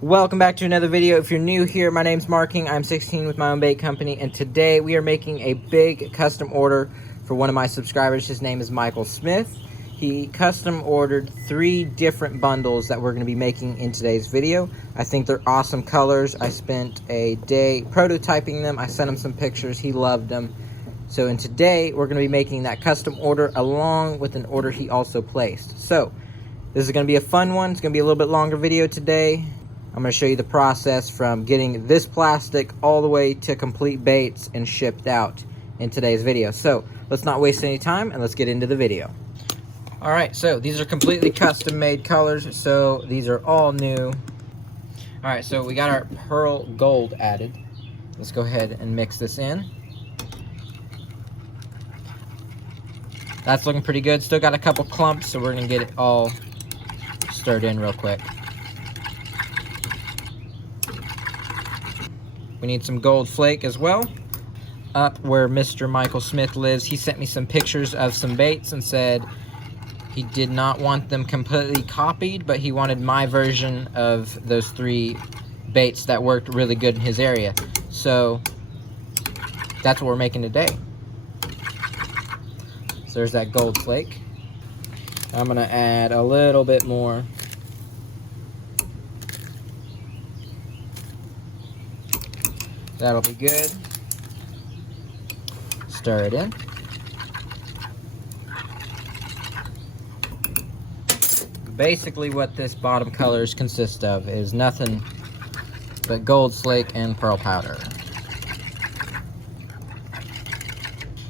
Welcome back to another video. If you're new here, my name's Marking. I'm 16 with my own bait company, and today we are making a big custom order for one of my subscribers. His name is Michael Smith. He custom ordered 3 different bundles that we're going to be making in today's video. I think they're awesome colors. I spent a day prototyping them. I sent him some pictures. He loved them. So in today, we're going to be making that custom order along with an order he also placed. So this is going to be a fun one. It's going to be a little bit longer video today. I'm going to show you the process from getting this plastic all the way to complete baits and shipped out in today's video. So let's not waste any time and let's get into the video. Alright, so these are completely custom made colors, so these are all new. Alright, so we got our pearl gold added. Let's go ahead and mix this in. That's looking pretty good. Still got a couple clumps, so we're going to get it all stirred in real quick. We need some gold flake as well. Up where Mr. Michael Smith lives, he sent me some pictures of some baits and said he did not want them completely copied, but he wanted my version of those 3 baits that worked really good in his area. So that's what we're making today. So there's that gold flake. I'm gonna add a little bit more. That'll be good. Stir it in. Basically what this bottom colors consist of is nothing but gold flake and pearl powder.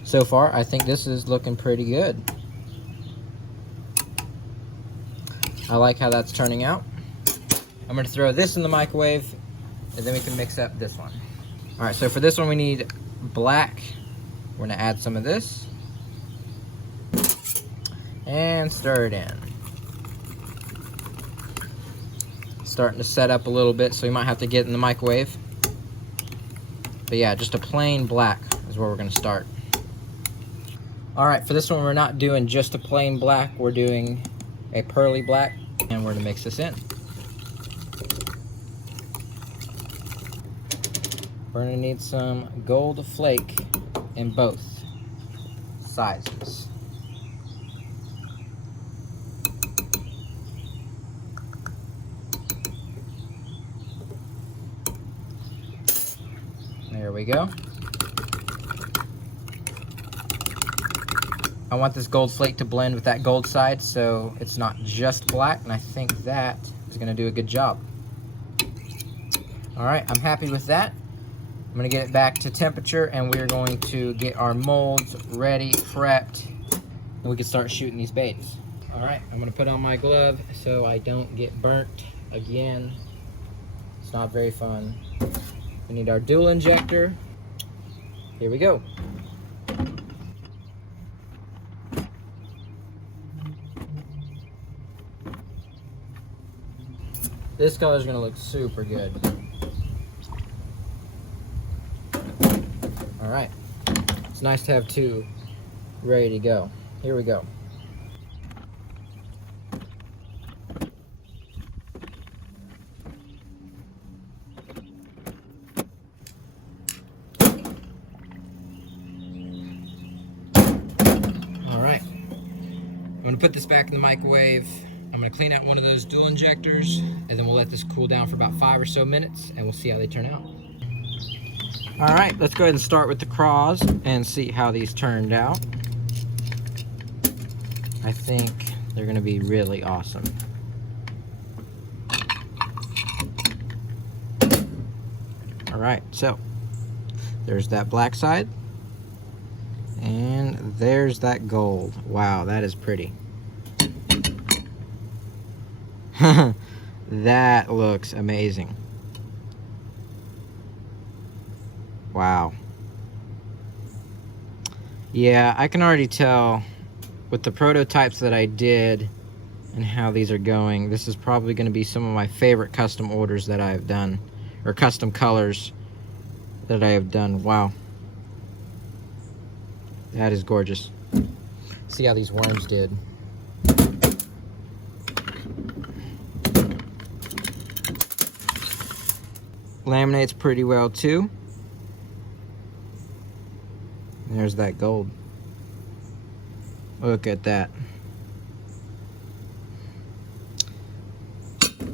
So far, I think this is looking pretty good. I like how that's turning out. I'm going to throw this in the microwave, and then we can mix up this one. Alright, so for this one we need black. We're going to add some of this. And stir it in. Starting to set up a little bit, so we might have to get in the microwave. But yeah, just a plain black is where we're going to start. Alright, for this one we're not doing just a plain black, we're doing a pearly black, and we're going to mix this in. We're going to need some gold flake in both sizes. There we go. I want this gold flake to blend with that gold side so it's not just black, and I think that is going to do a good job. Alright, I'm happy with that. I'm going to get it back to temperature, and we're going to get our molds ready, prepped, and we can start shooting these baits. Alright, I'm going to put on my glove so I don't get burnt again. It's not very fun. We need our dual injector. Here we go. This color is going to look super good. Alright, it's nice to have 2 ready to go. Here we go. Alright, I'm going to put this back in the microwave. I'm going to clean out one of those dual injectors, and then we'll let this cool down for about 5 or so minutes, and we'll see how they turn out. Alright, let's go ahead and start with the craws and see how these turned out. I think they're going to be really awesome. Alright, so there's that black side, and there's that gold. Wow, that is pretty. That looks amazing. Wow. Yeah, I can already tell with the prototypes that I did and how these are going, this is probably going to be some of my favorite custom orders that I have done, or custom colors that I have done. Wow. That is gorgeous. See how these worms did. Laminates pretty well too. There's that gold. Look at that.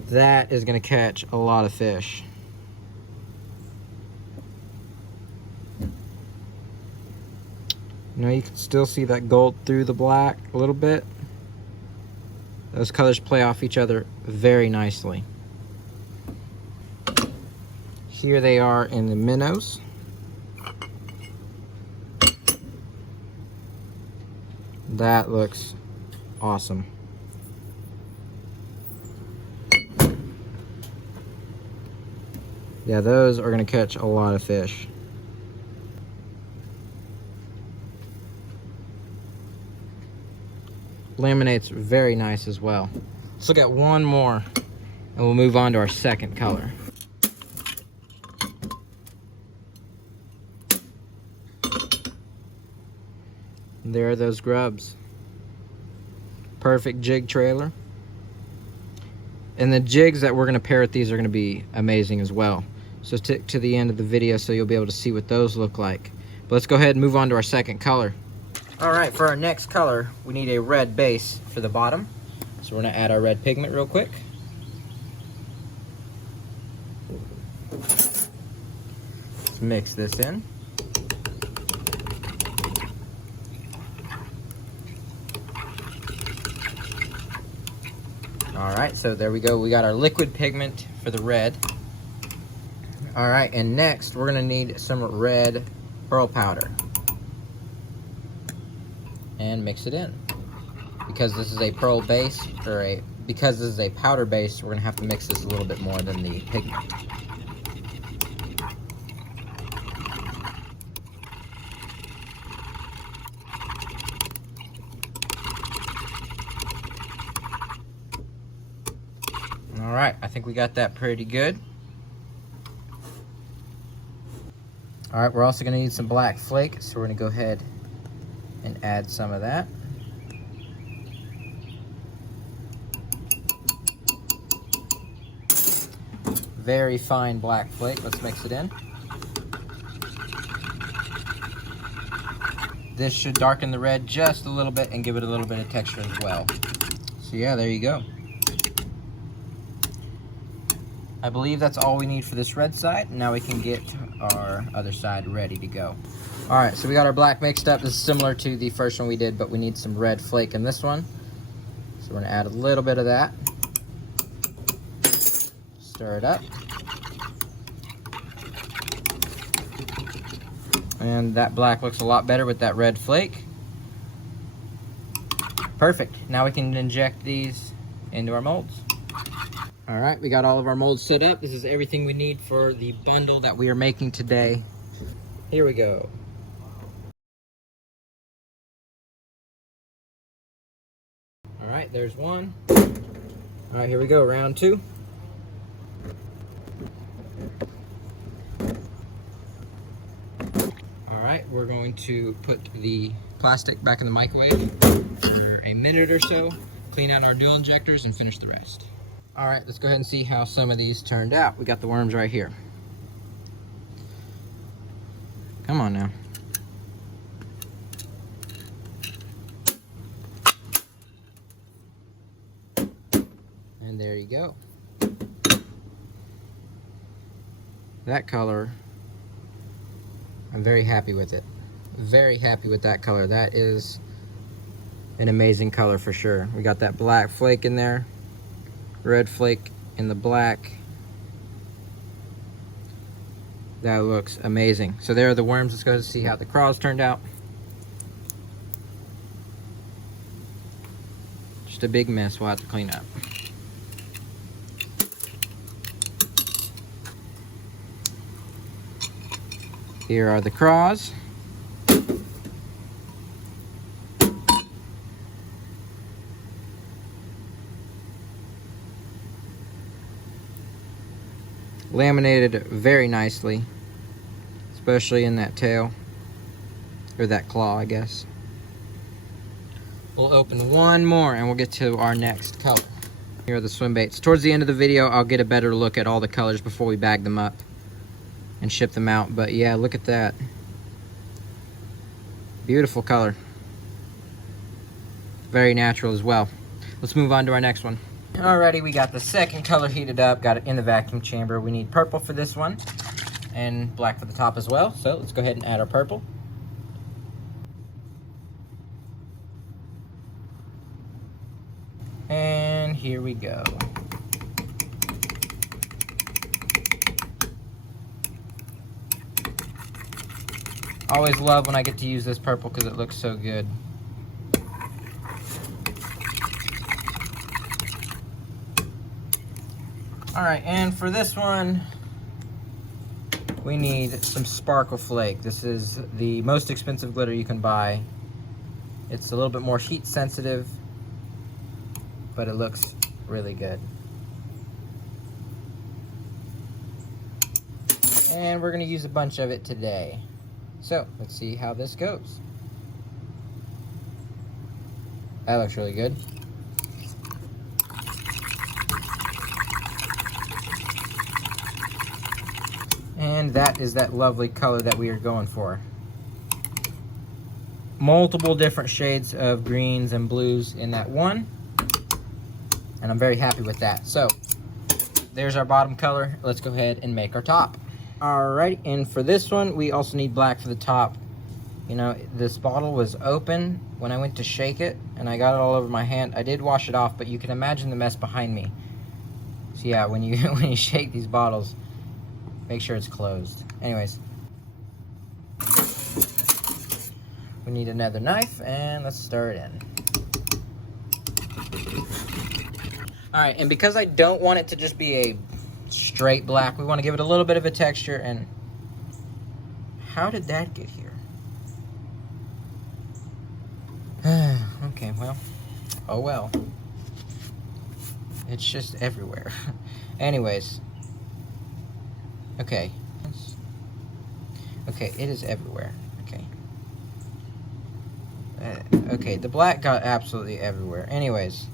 That is gonna catch a lot of fish. You know, you can still see that gold through the black a little bit. Those colors play off each other very nicely. Here they are in the minnows. That looks awesome. Yeah, those are gonna catch a lot of fish. Laminate's very nice as well. Let's look at one more and we'll move on to our second color. There are those grubs. Perfect jig trailer. And the jigs that we're gonna pair with these are gonna be amazing as well. So stick to the end of the video so you'll be able to see what those look like. But let's go ahead and move on to our second color. All right, for our next color, we need a red base for the bottom. So we're gonna add our red pigment real quick. Let's mix this in. All right, so there we go. We got our liquid pigment for the red. All right, and next we're gonna need some red pearl powder. And mix it in. Because this is a pearl base, because this is a powder base, we're gonna have to mix this a little bit more than the pigment. All right, I think we got that pretty good. All right, we're also gonna need some black flake, so we're gonna go ahead and add some of that. Very fine black flake. Let's mix it in. This should darken the red just a little bit and give it a little bit of texture as well. So yeah, there you go. I believe that's all we need for this red side. Now we can get our other side ready to go. All right, so we got our black mixed up. This is similar to the first one we did, but we need some red flake in this one. So we're gonna add a little bit of that. Stir it up. And that black looks a lot better with that red flake. Perfect. Now we can inject these into our molds. All right, we got all of our molds set up. This is everything we need for the bundle that we are making today. Here we go. All right, there's one. All right, here we go, round two. All right, we're going to put the plastic back in the microwave for a minute or so, clean out our dual injectors, and finish the rest. All right, let's go ahead and see how some of these turned out. We got the worms right here. Come on now. And there you go. That color, I'm very happy with it. Very happy with that color. That is an amazing color for sure. We got that black flake in there. Red flake in the black. That looks amazing. So there are the worms. Let's go see how the crawls turned out. Just a big mess we'll have to clean up. Here are the craws. Laminated very nicely, especially in that tail, or that claw, I guess. We'll open one more and we'll get to our next color. Here are the swim baits. Towards the end of the video, I'll get a better look at all the colors before we bag them up. and ship them out. But yeah, look at that. Beautiful color. Very natural as well. Let's move on to our next one. Alrighty, we got the second color heated up, got it in the vacuum chamber. We need purple for this one and black for the top as well. So let's go ahead and add our purple. And here we go. Always love when I get to use this purple because it looks so good. Alright, and for this one, we need some sparkle flake. This is the most expensive glitter you can buy. It's a little bit more heat sensitive, but it looks really good. And we're going to use a bunch of it today. So, let's see how this goes. That looks really good. And that is that lovely color that we are going for. Multiple different shades of greens and blues in that one. And I'm very happy with that. So, there's our bottom color. Let's go ahead and make our top. Alright, and for this one, we also need black for the top. You know, this bottle was open when I went to shake it, and I got it all over my hand. I did wash it off, but you can imagine the mess behind me. So yeah, when you when you shake these bottles, make sure it's closed. Anyways, we need another knife, and let's stir it in. Alright, and because I don't want it to just be a straight black, we want to give it a little bit of a texture. And how did that get here? Okay, well, oh well. It's just everywhere. Anyways. Okay. Okay, it is everywhere. Okay. Okay, the black got absolutely everywhere. Anyways.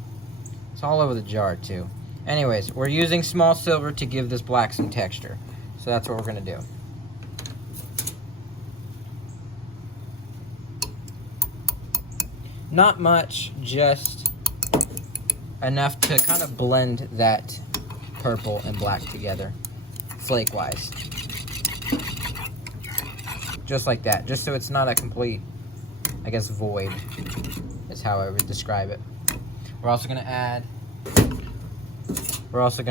It's all over the jar, too. Anyways, we're using small silver to give this black some texture. So that's what we're going to do. Not much, just enough to kind of blend that purple and black together, flake-wise. Just like that, just so it's not a complete, I guess, void, is how I would describe it. We're also going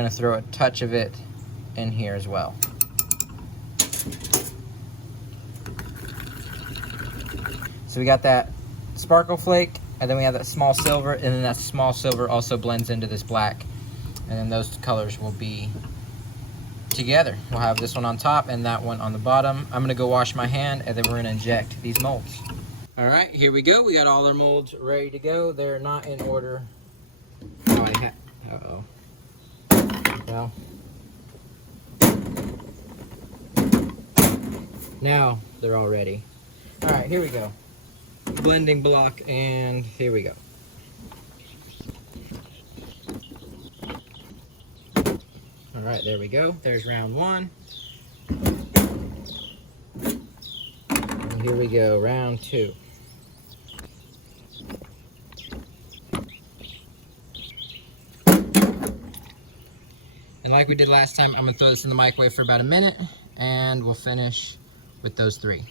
to throw a touch of it in here as well. So we got that sparkle flake, and then we have that small silver, and then that small silver also blends into this black, and then those colors will be together. We'll have this one on top and that one on the bottom. I'm gonna go wash my hand, and then we're gonna inject these molds. All right, here we go. We got all our molds ready to go. They're not in order. Oh, uh-oh. Well, now they're all ready. All right, here we go. Blending block, and here we go. All right, there we go. There's round one. And here we go, round two. And like we did last time, I'm gonna throw this in the microwave for about a minute, and we'll finish with those three.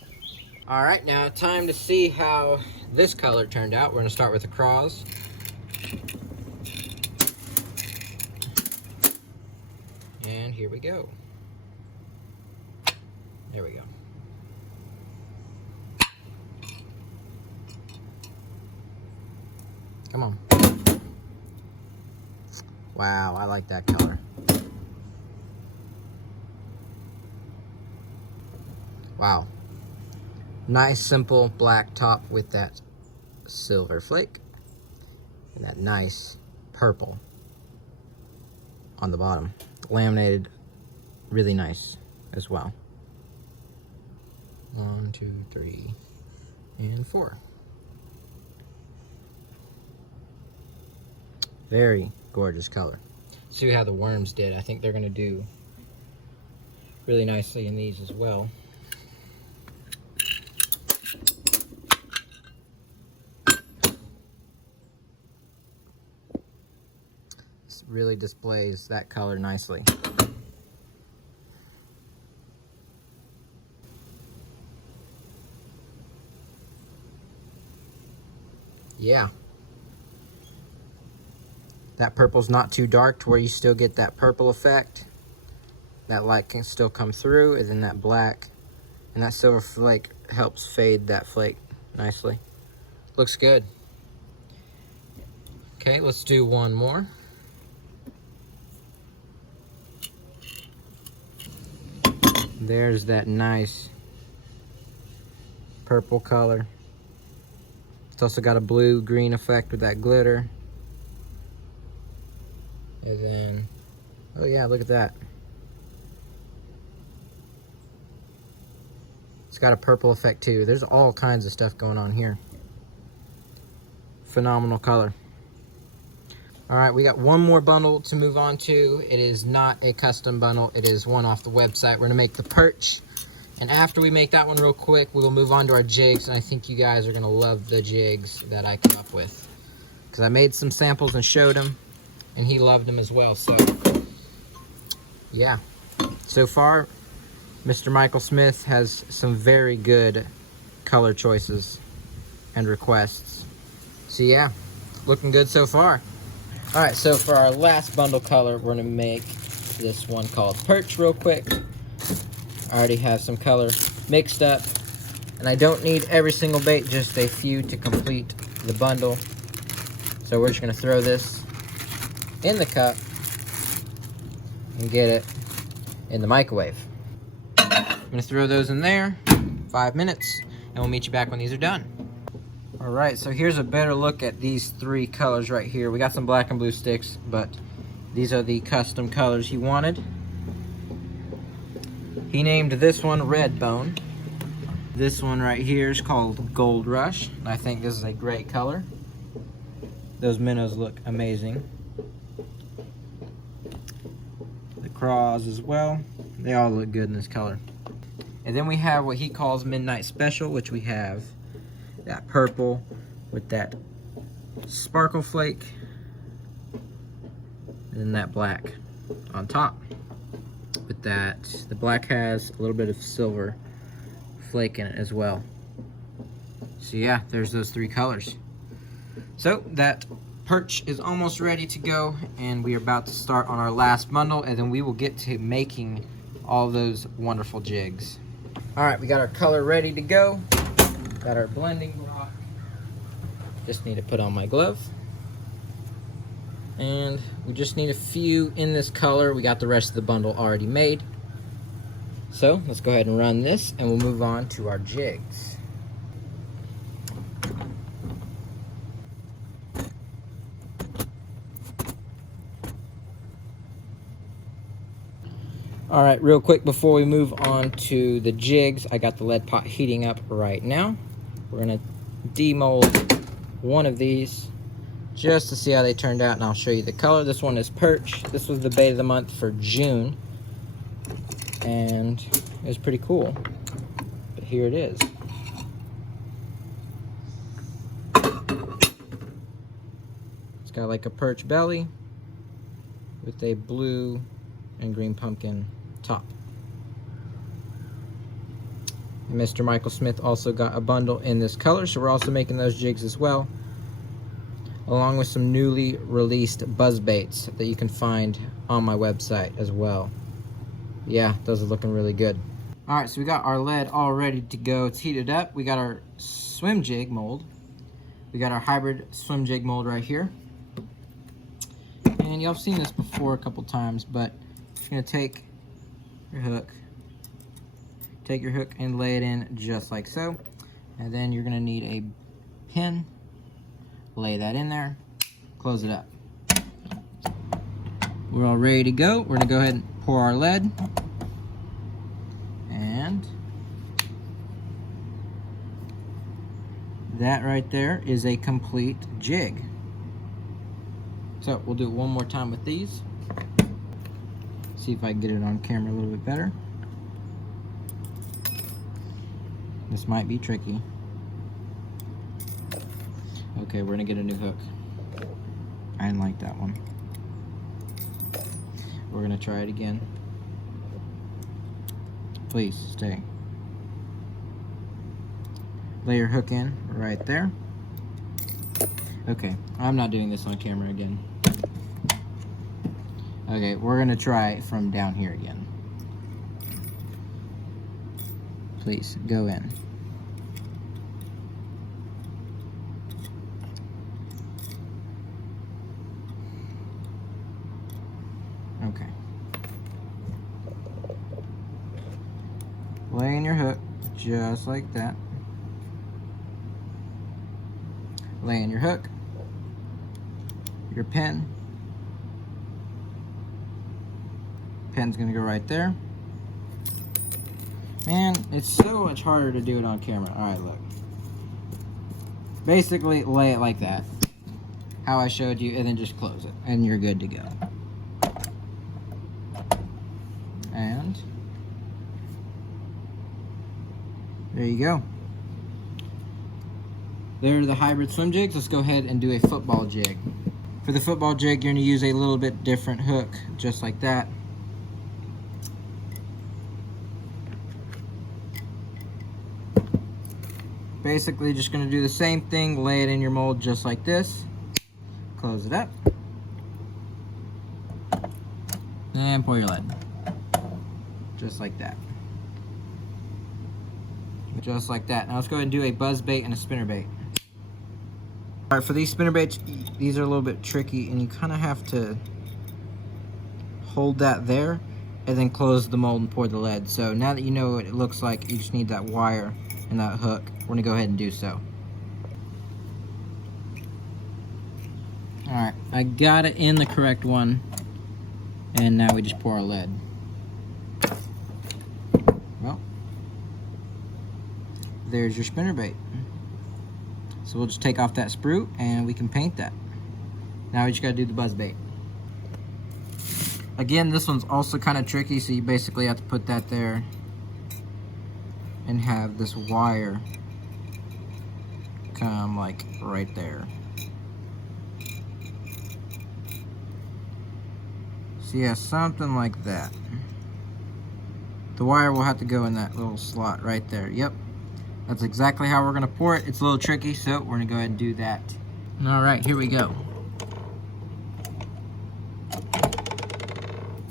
All right, now time to see how this color turned out. We're gonna start with the craws. And here we go. There we go. Come on. Wow, I like that color. Wow. Nice, simple black top with that silver flake. And that nice purple on the bottom. Laminated, really nice as well. 1, 2, 3, and 4. Very gorgeous color. See how the worms did. I think they're gonna do really nicely in these as well. This really displays that color nicely. Yeah. That purple's not too dark to where you still get that purple effect. That light can still come through, and then that black and that silver flake helps fade that flake nicely. Looks good. Okay, let's do one more. There's that nice purple color. It's also got a blue-green effect with that glitter. And then, oh yeah, look at that. It's got a purple effect too. There's all kinds of stuff going on here. Phenomenal color. All right, we got one more bundle to move on to. It is not a custom bundle. It is one off the website. We're gonna make the perch. And after we make that one real quick, we will move on to our jigs. And I think you guys are gonna love the jigs that I come up with. Because I made some samples and showed him, and he loved them as well. So, yeah. So far, Mr. Michael Smith has some very good color choices and requests. So yeah, looking good so far. All right, so for our last bundle color, we're gonna make this one called Perch real quick. I already have some color mixed up, and I don't need every single bait, just a few to complete the bundle. So we're just gonna throw this in the cup and get it in the microwave. I'm gonna throw those in there, 5 minutes, and we'll meet you back when these are done. All right, so here's a better look at these three colors right here. We got some black and blue sticks, but these are the custom colors he wanted. He named this one Red Bone. This one right here is called Gold Rush. I think this is a great color. Those minnows look amazing. The craws as well. They all look good in this color. And then we have what he calls Midnight Special, which we have that purple with that sparkle flake, and then that black on top. With that, the black has a little bit of silver flake in it as well. So yeah, there's those three colors. So that perch is almost ready to go, and we are about to start on our last bundle, and then we will get to making all those wonderful jigs. All right, we got our color ready to go. Got our blending rock. Just need to put on my glove. And we just need a few in this color. We got the rest of the bundle already made. So let's go ahead and run this, and we'll move on to our jigs. All right, real quick before we move on to the jigs, I got the lead pot heating up right now. We're gonna demold one of these just to see how they turned out, and I'll show you the color. This one is Perch. This was the bait of the month for June, and it was pretty cool. But here it is. It's got like a perch belly with a blue and green pumpkin top. And Mr. Michael Smith also got a bundle in this color, so we're also making those jigs as well, along with some newly released buzz baits that you can find on my website as well. Yeah, those are looking really good. All right, so we got our lead all ready to go. It's heated up. We got our swim jig mold. We got our hybrid swim jig mold right here. And y'all have seen this before a couple times, but you're gonna take your hook and lay it in just like so. And then you're gonna need a pin. Lay that in there, close it up. We're all ready to go. We're gonna go ahead and pour our lead. And that right there is a complete jig. So we'll do it one more time with these. See if I can get it on camera a little bit better. This might be tricky. Okay, we're gonna get a new hook. I didn't like that one. We're gonna try it again. Please stay. Lay your hook in right there. Okay, I'm not doing this on camera again. Okay, we're gonna try it from down here again. Please, go in. Okay. Lay in your hook, just like that. Lay in your hook, your pin. Pin's gonna go right there. Man, it's so much harder to do it on camera. Alright, look. Basically, lay it like that. How I showed you, and then just close it. And you're good to go. And there you go. There are the hybrid swim jigs. Let's go ahead and do a football jig. For the football jig, you're going to use a little bit different hook, just like that. Basically, just going to do the same thing, lay it in your mold just like this. Close it up. And pour your lead. Just like that. Just like that. Now let's go ahead and do a buzz bait and a spinner bait. Alright, for these spinner baits, these are a little bit tricky, and you kind of have to hold that there and then close the mold and pour the lead. So now that you know what it looks like, you just need that wire and that hook. We're going to go ahead and do so. Alright, I got it in the correct one, and now we just pour our lead. Well, there's your spinner bait. So we'll just take off that sprue and we can paint that. Now we just gotta do the buzz bait. Again, this one's also kind of tricky, so you basically have to put that there and have this wire come like right there. So yeah, something like that. The wire will have to go in that little slot right there. Yep. That's exactly how we're going to pour it. It's a little tricky, so we're going to go ahead and do that. All right, here we go.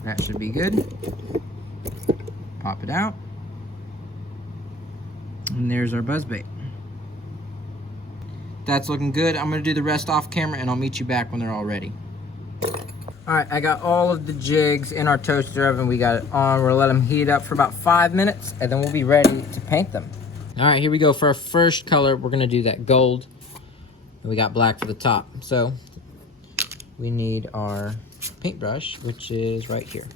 That should be good. Pop it out. And there's our buzz bait. That's looking good. I'm going to do the rest off camera, and I'll meet you back when they're all ready. All right, I got all of the jigs in our toaster oven. We got it on. We're going to let them heat up for about 5 minutes, and then we'll be ready to paint them. All right, here we go. For our first color, we're going to do that gold. And we got black for the top. So we need our paintbrush, which is right here.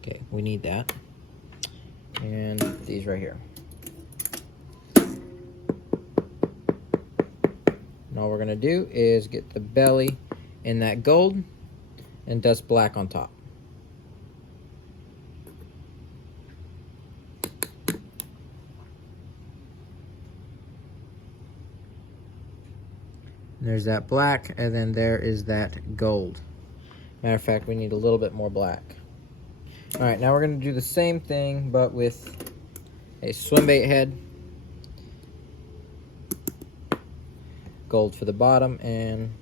Okay, we need that. And these right here. And all we're going to do is get the belly in that gold and dust black on top. There's that black, and then there is that gold. Matter of fact, we need a little bit more black. All right, now we're going to do the same thing, but with a swim bait head. Gold for the bottom, and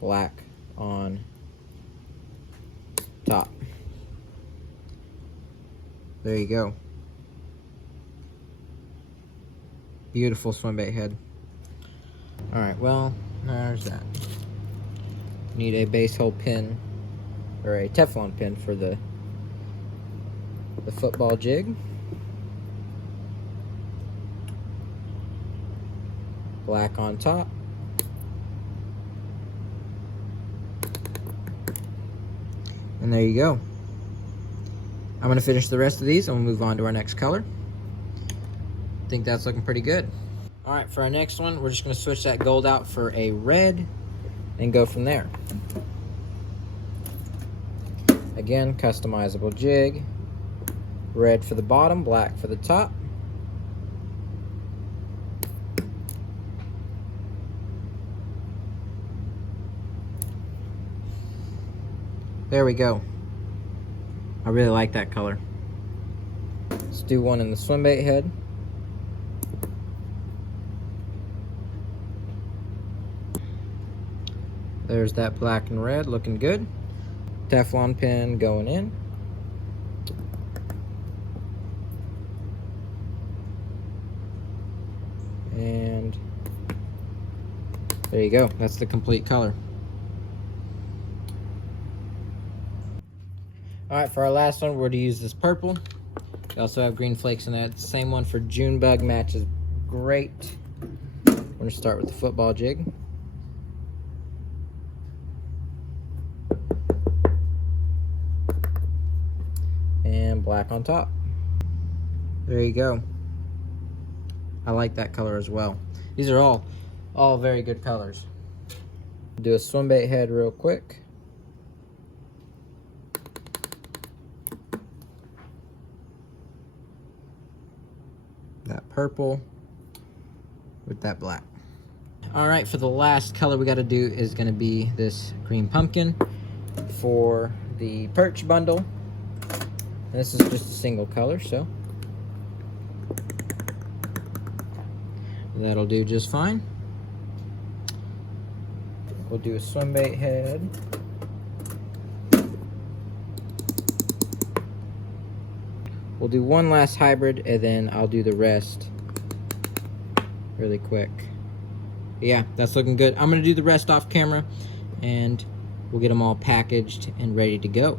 black on top. There you go. Beautiful swim bait head. Alright, well, there's that. Need a base hole pin, or a Teflon pin for the football jig. Black on top. And there you go. I'm going to finish the rest of these and we'll move on to our next color. I think that's looking pretty good. All right, for our next one, we're just going to switch that gold out for a red and go from there. Again, customizable jig. Red for the bottom, black for the top. There we go. I really like that color. Let's do one in the swim bait head. There's that black and red looking good. Teflon pin going in. And there you go. That's the complete color. Alright, for our last one, we're going to use this purple. We also have green flakes in that. Same one for June bug, matches great. We're going to start with the football jig. And black on top. There you go. I like that color as well. These are all very good colors. Do a swim bait head real quick. That purple with that black. All right, for the last color we got to do is going to be this green pumpkin for the perch bundle. And this is just a single color, so that'll do just fine. We'll do a swim bait head. We'll do one last hybrid, and then I'll do the rest really quick. Yeah, that's looking good. I'm going to do the rest off camera, and we'll get them all packaged and ready to go.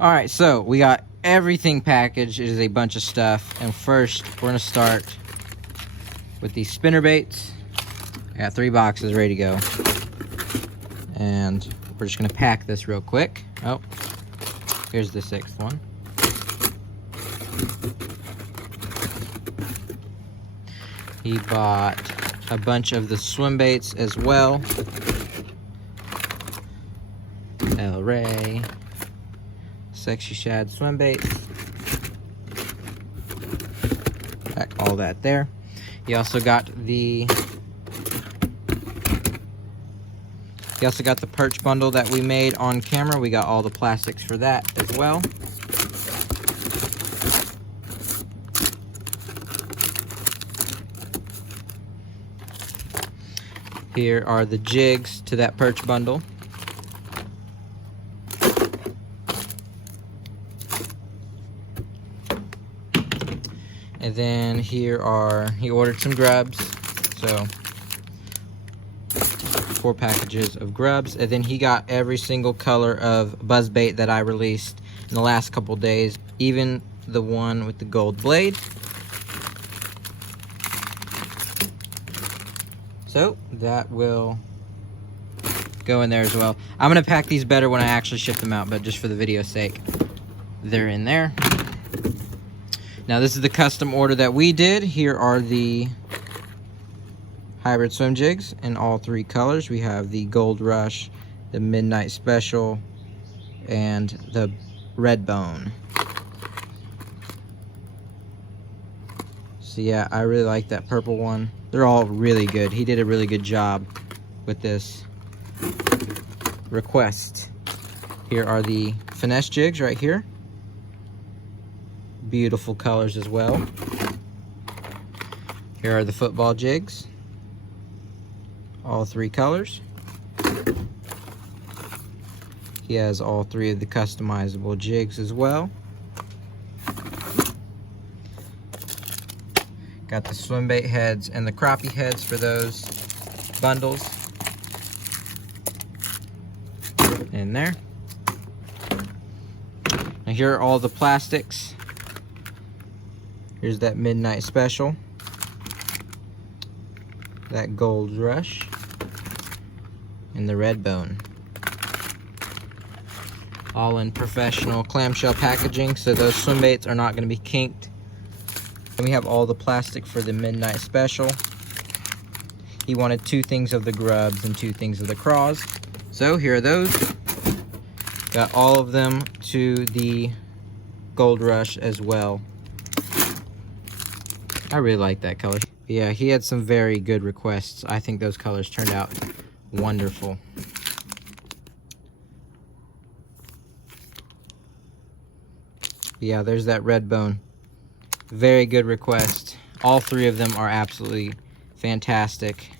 All right, so we got everything packaged. It is a bunch of stuff. And first, we're going to start with these spinner baits. I got 3 boxes ready to go. And we're just going to pack this real quick. Oh, here's the 6th one. He bought a bunch of the swim baits as well. El Rey, Sexy Shad swim baits. Pack all that there. He also got the perch bundle that we made on camera. We got all the plastics for that as well. Here are the jigs to that perch bundle. And then he ordered some grubs, so 4 packages of grubs. And then he got every single color of buzzbait that I released in the last couple days, even the one with the gold blade. So that will go in there as well. I'm gonna pack these better when I actually ship them out, but just for the video's sake, they're in there. Now this is the custom order that we did. Here are the hybrid swim jigs in all 3 colors. We have the Gold Rush, the Midnight Special, and the Red Bone. So yeah, I really like that purple one. They're all really good. He did a really good job with this request. Here are the finesse jigs right here. Beautiful colors as well. Here are the football jigs. All 3 colors. He has all 3 of the customizable jigs as well. Got the swim bait heads and the crappie heads for those bundles in there. Now here are all the plastics. Here's that Midnight Special, that Gold Rush, and the Red Bone. All in professional clamshell packaging, so those swim baits are not going to be kinked. And we have all the plastic for the Midnight Special. He wanted 2 things of the grubs and 2 things of the craws. So here are those. Got all of them to the Gold Rush as well. I really like that color. Yeah, he had some very good requests. I think those colors turned out wonderful. Yeah, there's that red bone. Very good request. All three of them are absolutely fantastic.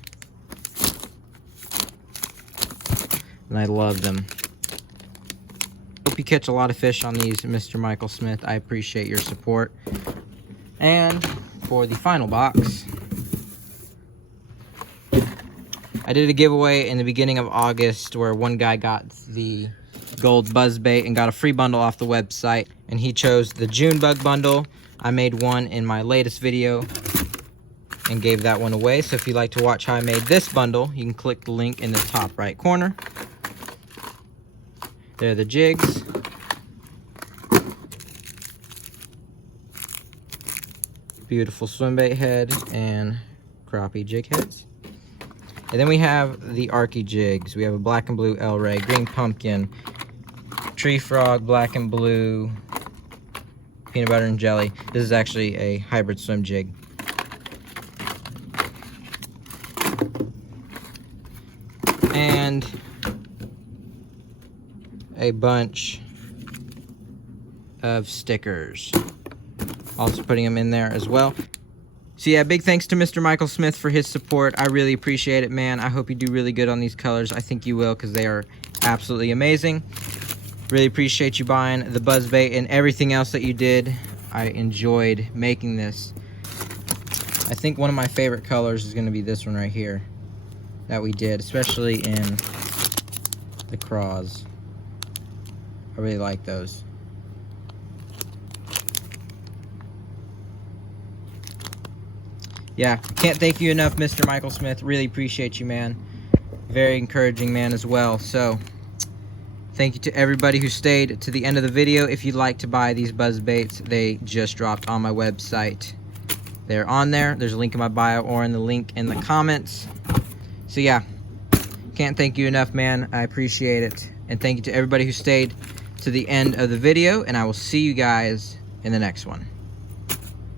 And I love them. Hope you catch a lot of fish on these, Mr. Michael Smith. I appreciate your support. And for the final box, I did a giveaway in the beginning of August where one guy got the gold buzzbait and got a free bundle off the website, and he chose the June bug bundle. I made one in my latest video and gave that one away. So if you'd like to watch how I made this bundle, you can click the link in the top right corner. There are the jigs. Beautiful swim bait head and crappie jig heads. And then we have the Arky jigs. We have a black and blue El Rey, green pumpkin, tree frog, black and blue, peanut butter and jelly. This is actually a hybrid swim jig. And a bunch of stickers. Also putting them in there as well. So yeah, big thanks to Mr. Michael Smith for his support. I really appreciate it, man. I hope you do really good on these colors. I think you will, because they are absolutely amazing. Really appreciate you buying the buzzbait and everything else that you did. I enjoyed making this. I think one of my favorite colors is going to be this one right here that we did, especially in the craws. I really like those. Yeah, can't thank you enough, Mr. Michael Smith. Really appreciate you, man. Very encouraging man as well. So thank you to everybody who stayed to the end of the video. If you'd like to buy these buzz baits, they just dropped on my website. They're on there. There's a link in my bio or in the link in the comments. So yeah, can't thank you enough, man. I appreciate it. And thank you to everybody who stayed to the end of the video, and I will see you guys in the next one.